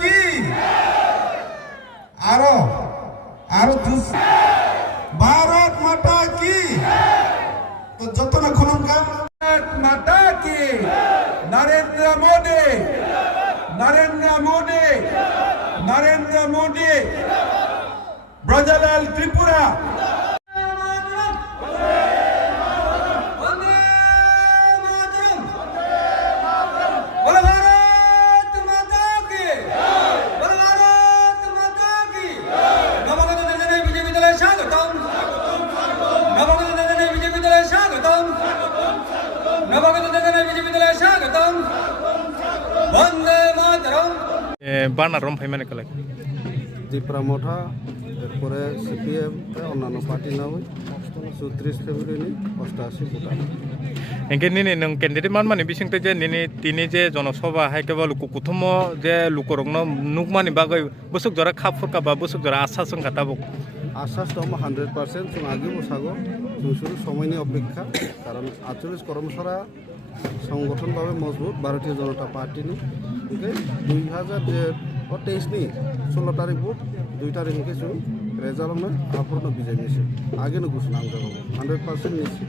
কি আরো আরো ভারত মাতা কি তো যত না খননকার ভারত মাতা কি নরেন্দ্র মোদি নরেন্দ্র মোদি নরেন্দ্র মোদি ব্রজলাল ত্রিপুরা বার্নার রম ফাইমানে কলাই জিপ্রা মঠা এরপরে সিপিএম অন্যান্য পার্টি নামে 34 ফেব্রুয়ারি 88 ভোটার এনকে নিনি নং ক্যান্ডিডেট মানমানি বিসিংতে যে নিনি তিনি যে জনসভা হাইকেবা লুকু কুথুম যে লুকরংনো নুকমানি বাগৈ বসুক জরা খাপফুরকা বা বসুক জরা আশ্বাস সংঘাতাবুক আশ্বাস দম 100% जों आगे বসাগো जों শুধু সময়নি অপেক্ষা কারণ 48 কর্মসরা সংগঠনভাবে মজবুত ভারতীয় জনতা পার্টিনি ওকে 2023 নি 16 তারিখ ভোট 2 তারিখ কিছু রেজাল্ট में आपन विजय निश्चित आगे न घोषणा 100% निश्चित